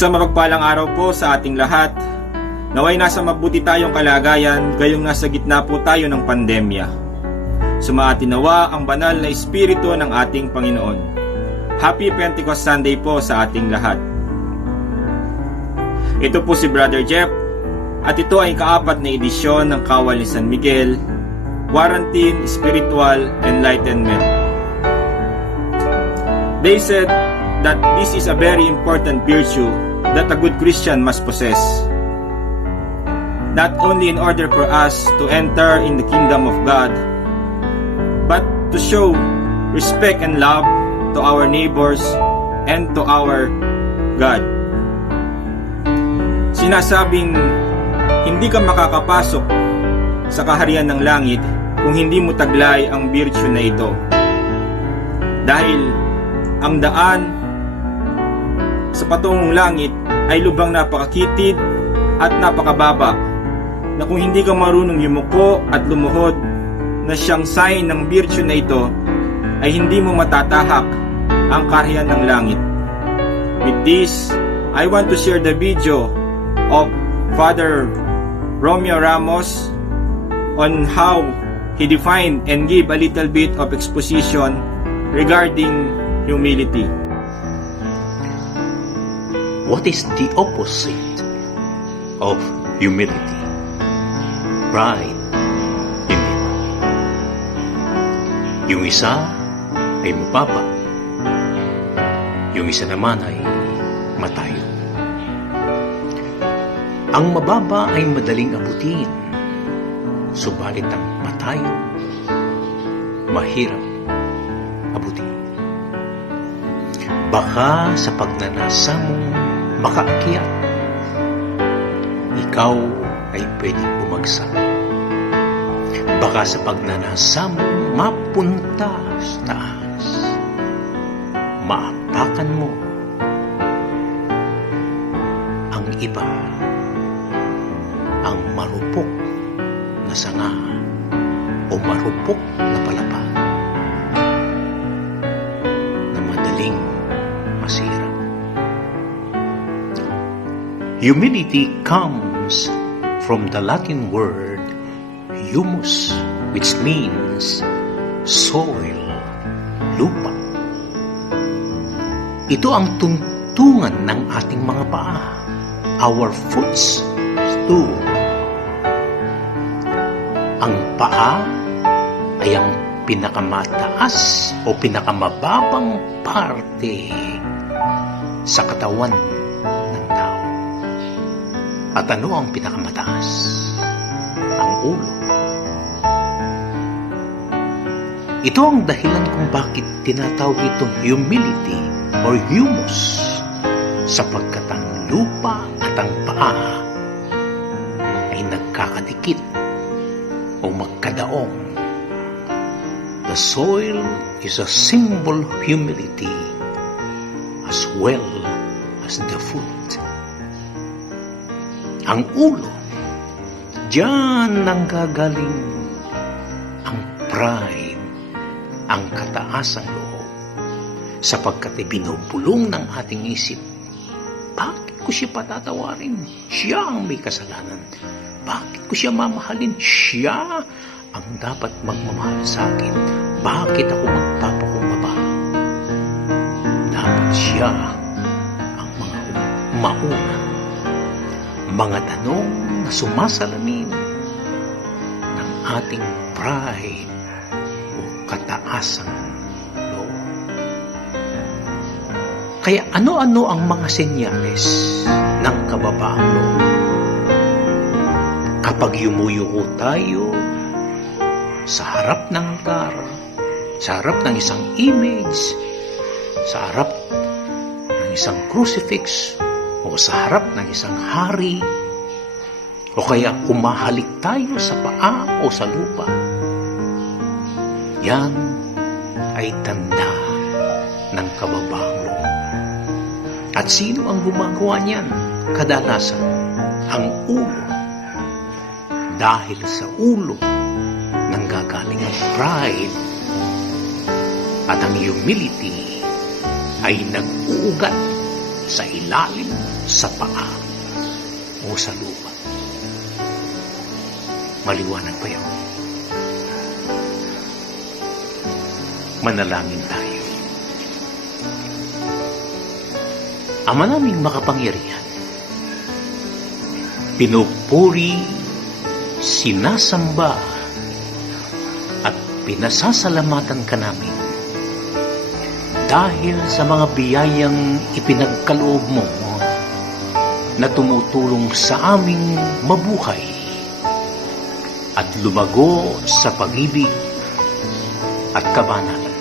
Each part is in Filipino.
Isang mapagpalang araw po sa ating lahat. Naway nasa mabuti tayong kalagayan gayong nasa gitna po tayo ng pandemya. Sumaatin nawa ang banal na espiritu ng ating Panginoon. Happy Pentecost Sunday po sa ating lahat. Ito po si Brother Jeff at ito ay kaapat na edisyon ng Kawal ni San Miguel, Quarantine Spiritual Enlightenment. They said that this is a very important virtue that a good Christian must possess, not only in order for us to enter in the kingdom of God, but to show respect and love to our neighbors and to our God. Sinasabing hindi ka makakapasok sa kaharian ng langit kung hindi mo taglay ang virtue na ito. Dahil ang daan sa patungong langit ay lubhang napakakitid at napakababa na kung hindi ka marunong yumuko at lumuhod na siyang sign ng virtue na ito ay hindi mo matatahak ang kaharian ng langit. With this, I want to share the video of Father Romeo Ramos on how he defined and gave a little bit of exposition regarding humility. What is the opposite of humility? Pride, hindi ba? Yung isa ay mababa. Yung isa naman ay matayo. Ang mababa ay madaling abutin, subalit ang matayo, mahirap abutin. Baka sa pagnanasa mong makaakyat, ikaw ay pwedeng bumagsak. Baka sa pagnanasa mong mapunta sa taas, maapakan mo ang iba, ang marupok na sanga o marupok na palapa na madaling masira. Humility comes from the Latin word humus, which means soil, lupa. Ito ang tuntungan ng ating mga paa, our footstool. Ang paa ay ang pinakamataas o pinakamababang parte sa katawan ng tao. At ano ang pinakamataas? Ang ulo. Ito ang dahilan kung bakit tinatawag itong humility or humus, sapagkat ang lupa at ang paa ay nagkakadikit o magkadaong. The soil is a symbol of humility as well as the foot. Ang ulo, diyan nanggagaling ang pride, ang kataasang loob, sapagkat ibinubulong ng ating isip, bakit ko siya patatawarin? Siya ang may kasalanan. Bakit ko siya mamahalin? Siya ang dapat magmamahal sa akin. Bakit ako magpapakumbaba? Dapat siya ang mga mauna. Mga tanong na sumasalamin ng ating pride o kataasang loob. Kaya ano-ano ang mga senyales ng kababaang loob? Kapag yumuyuko tayo sa harap ng altar, sa harap ng isang image, sa harap ng isang crucifix, o sa harap ng isang hari, o kaya umahalik tayo sa paa o sa lupa, yan ay tanda ng kababaang loob. At sino ang gumagawa niyan? Kadalasan, ang ulo. Dahil sa ulo nanggagaling ang pride at ang humility ay nag-uugat sa ilalim, sa paa, o sa lupa. Maliwanag ba yun? Manalangin tayo. Ama naming makapangyarihan, pinupuri, sinasamba, at pinasasalamatan ka namin dahil sa mga biyayang ipinagkaloob mo na tumutulong sa aming mabuhay at lumago sa pag-ibig at kabanalan.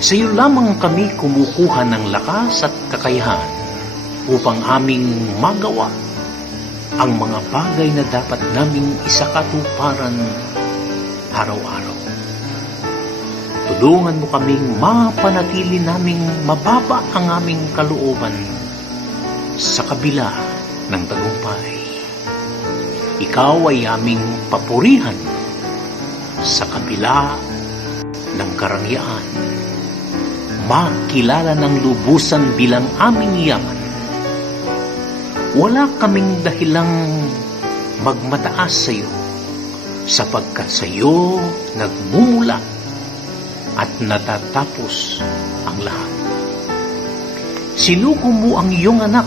Sa iyo lamang kami kumukuha ng lakas at kakayahan upang aming magawa ang mga bagay na dapat naming isakatuparan araw-araw. Tulungan mo kaming mapanatili naming mababa ang aming kalooban sa kabila ng tagumpay. Ikaw ay aming papurihan sa kabila ng karangyaan. Makilala ng lubusan bilang aming yaman. Wala kaming dahilang magmataas sa iyo, sapagkat sa iyo nagmumula at natatapos ang lahat. Sinuko mo ang iyong anak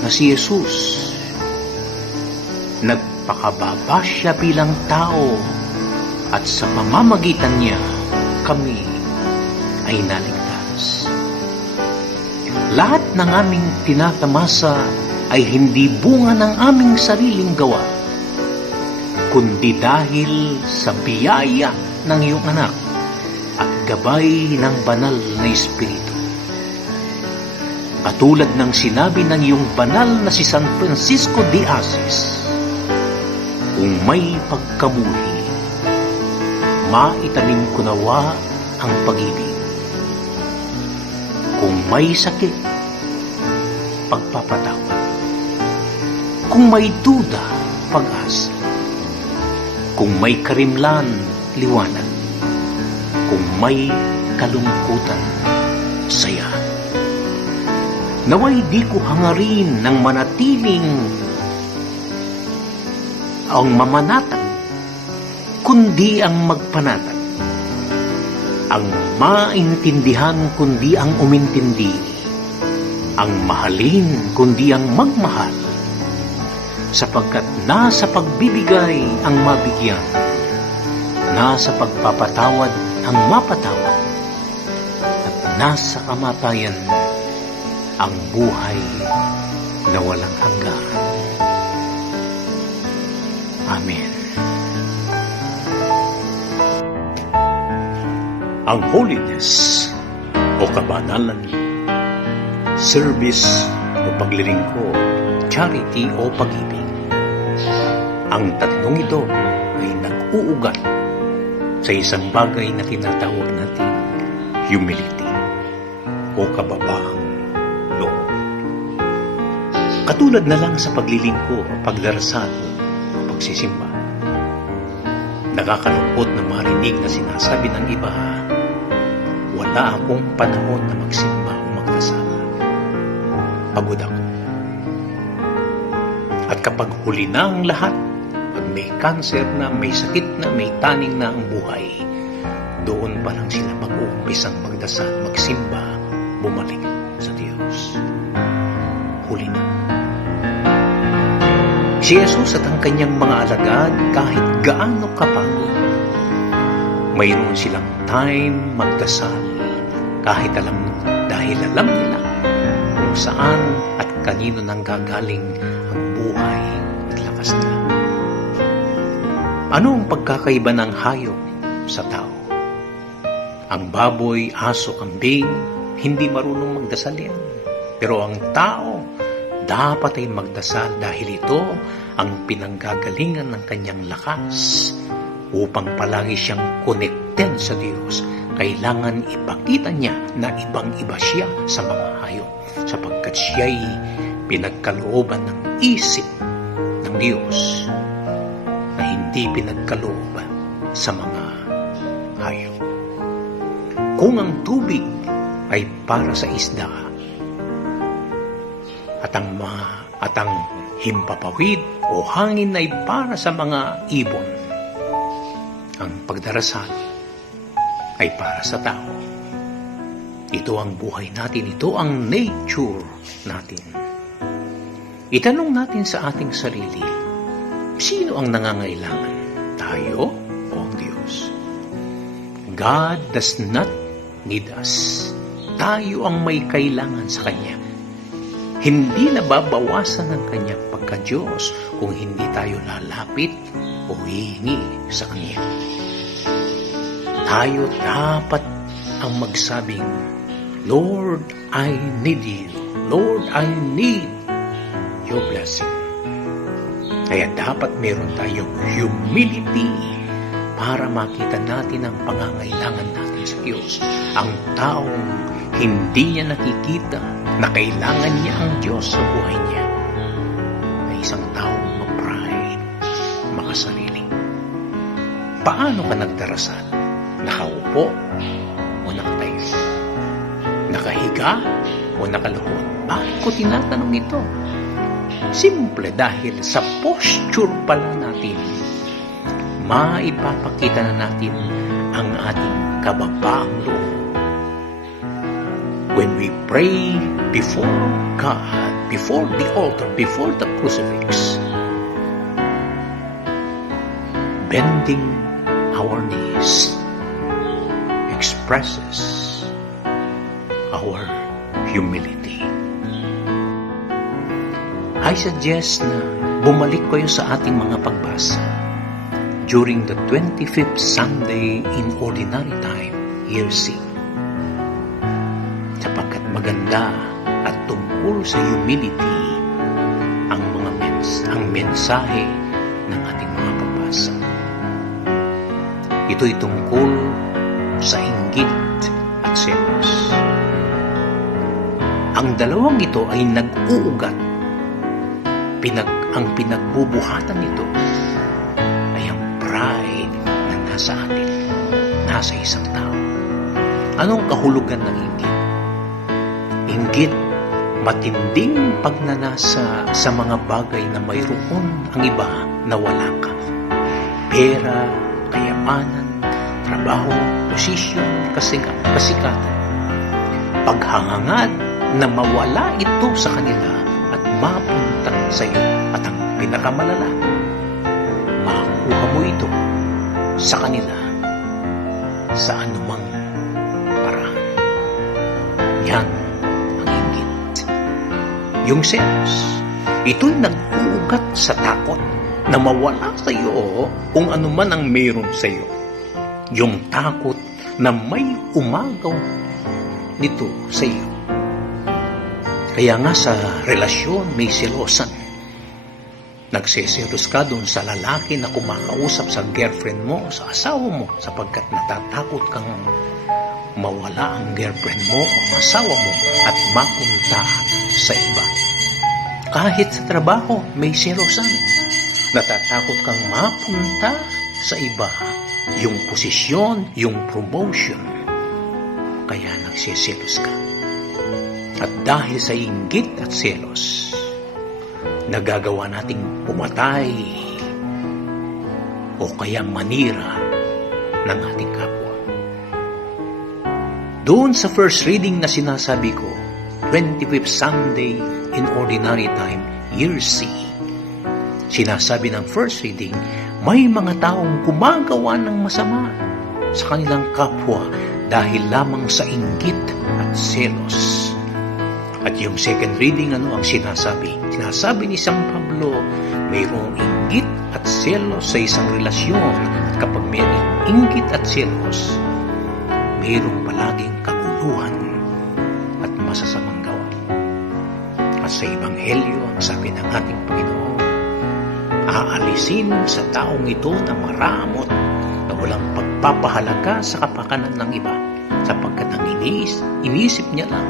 na si Jesus. Nagpakababa siya bilang tao at sa pamamagitan niya kami ay naligtas. Lahat ng aming tinatamasa ay hindi bunga ng aming sariling gawa, kundi dahil sa biyaya ng iyong anak at gabay ng banal na Espiritu. Katulad ng sinabi ng iyong banal na si San Francisco de Assis, kung may pagkamuhi, maitanim ko nawa ang pag-ibig. Kung may sakit, pagpapatawad. Kung may duda, pag-asa. Kung may karimlan, liwanag. Kung may kalungkutan, saya. Naway di ko hangarin ng manatiling ang mamanatag, kundi ang magpanatag. Ang maintindihan, kundi ang umintindi. Ang mahalin, kundi ang magmahal. Sapagkat nasa pagbibigay ang mabigyan, nasa pagpapatawad ang mapatawad, at nasa kamatayan ang buhay na walang hanggan. Amen. Ang holiness o kabanalan, service o paglilingkod, charity o pag-ibig. Ang tatlong ito ay nag-uugat sa isang bagay na tinatawag natin humility o kababaang loob. Katulad na lang sa paglilingkod, pagdarasal o pagsisimba. Nakakalungkot na marinig na sinasabi ng iba, wala akong panahon na magsimba o magdasal. Pagod ako. At kapag huli na ang lahat, pag may cancer na, may sakit na, may taning na ang buhay, doon pa lang sila mag-uumpisang magdasal, magsimba, bumalik sa Diyos. Huli na. Si Jesus at ang kanyang mga alagad, kahit gaano kapagod, mayroon silang time magdasal, dahil alam nila kung saan at kanino nang gagaling ang buhay at lakas nila. Ano ang pagkakaiba ng hayop sa tao? Ang baboy, aso, kambing, hindi marunong magdasal yan. Pero ang tao, dapat ay magdasal dahil ito ang pinanggagalingan ng kanyang lakas. Upang palagi siyang connected sa Diyos, kailangan ipakita niya na ibang-iba siya sa mga hayop, sapagkat siya'y pinagkalooban ng isip ng Diyos na hindi pinagkalooban sa mga hayop. Kung ang tubig ay para sa isda, at ang himpapawid o hangin ay para sa mga ibon. Ang pagdarasal ay para sa tao. Ito ang buhay natin, ito ang nature natin. Itanong natin sa ating sarili, sino ang nangangailangan? Tayo o ang Diyos? God does not need us. Tayo ang may kailangan sa Kanya. Hindi nababawasan ng Kanyang pagka-Diyos kung hindi tayo lalapit o hihingi sa Kanya. Tayo dapat ang magsabing, Lord, I need you. Lord, I need your blessing. Kaya dapat meron tayong humility para makita natin ang pangangailangan natin sa Diyos. Ang taong hindi niya nakikita na kailangan niya ang Diyos sa buhay niya ay isang taong ma-pride, makasarili. Paano ka nagdarasal? Nakaupo o nakatayo? Nakahiga o nakaluhod? Bakit ko tinatanong ito? Simple, dahil sa posture pala natin, maipapakita na natin ang ating kababaang loob. When we pray before God, before the altar, before the crucifix, bending our knees expresses our humility. I suggest na bumalik kayo sa ating mga pagbasa during the 25th Sunday in Ordinary Time, Year C. Sapagkat maganda at tungkol sa humility ang mensahe ng ating mga pagbasa. Ito'y tungkol sa inggit at selos. Ang dalawang ito ay nag-uugat. Ang pinagbubuhatan nito ay ang pride na nasa atin, nasa isang tao. Anong kahulugan ng inggit? Inggit, matinding pagnanasa sa mga bagay na mayroon ang iba na wala ka. Pera, kayamanan, trabaho, posisyon, kasikatan. Paghangad na mawala ito sa kanila at mapunta sa iyo. At ang pinakamalala, makuha mo ito sa kanila sa anumang paraan. Yan ang inggit. Yung selos, ito'y nag-uugat sa takot na mawala sa iyo kung anuman ang meron sa iyo. Yung takot na may umagaw nito sa iyo. Kaya nga sa relasyon may selosan. Nagseselos ka doon sa lalaki na kumakausap sa girlfriend mo, sa asawa mo, sapagkat natatakot kang mawala ang girlfriend mo o asawa mo at mapunta sa iba. Kahit sa trabaho may selosan. Natatakot kang mapunta sa iba. Yung posisyon, yung promotion. Kaya nagseselos ka. At dahil sa inggit at selos, nagagawa nating pumatay o kaya manira ng ating kapwa. Doon sa first reading na sinasabi ko, 25th Sunday in Ordinary Time, Year C, sinasabi ng first reading, may mga taong gumagawa ng masama sa kanilang kapwa dahil lamang sa inggit at selos. At yung second reading, ano ang sinasabi? Sinasabi ni San Pablo, mayroong inggit at selos sa isang relasyon. At kapag may inggit at selos, mayroong palaging kaguluhan at masasamang gawa. At sa Ebanghelyo, ang sabi ng ating Panginoon, aalisin sa taong ito na maramot na walang pagpapahalaga sa kapakanan ng iba, sapagkat ang inisip niya lang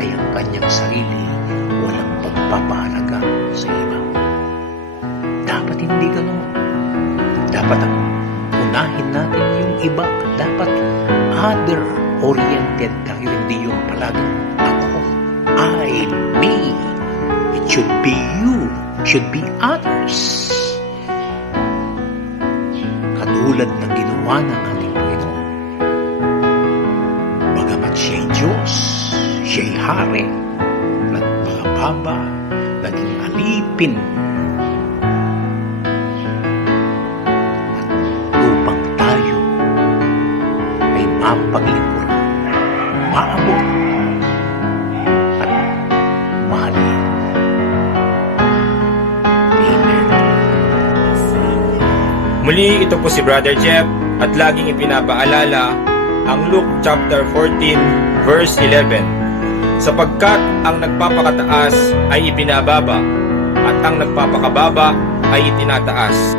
ay ang kanyang sarili, walang pagpapahalaga sa iba. Dapat hindi ganoon. Dapat ang unahin natin yung iba. Dapat other-oriented tayo, hindi yung palaging ako, I, me. It should be you, it should be others. Katulad ng ginawa ng ating Panginoon. Bagamat siya'y Diyos, siya'y Hari, nagpakababa, naging alipin, at upang tayo ay mapaglingkuran, maabot, at mahalin. Amen. Muli, ito po si Brother Jeff at laging ipinapaalala ang Luke chapter 14 verse 11. Sapagkat ang nagpapakataas ay ipinababa at ang nagpapakababa ay itinataas.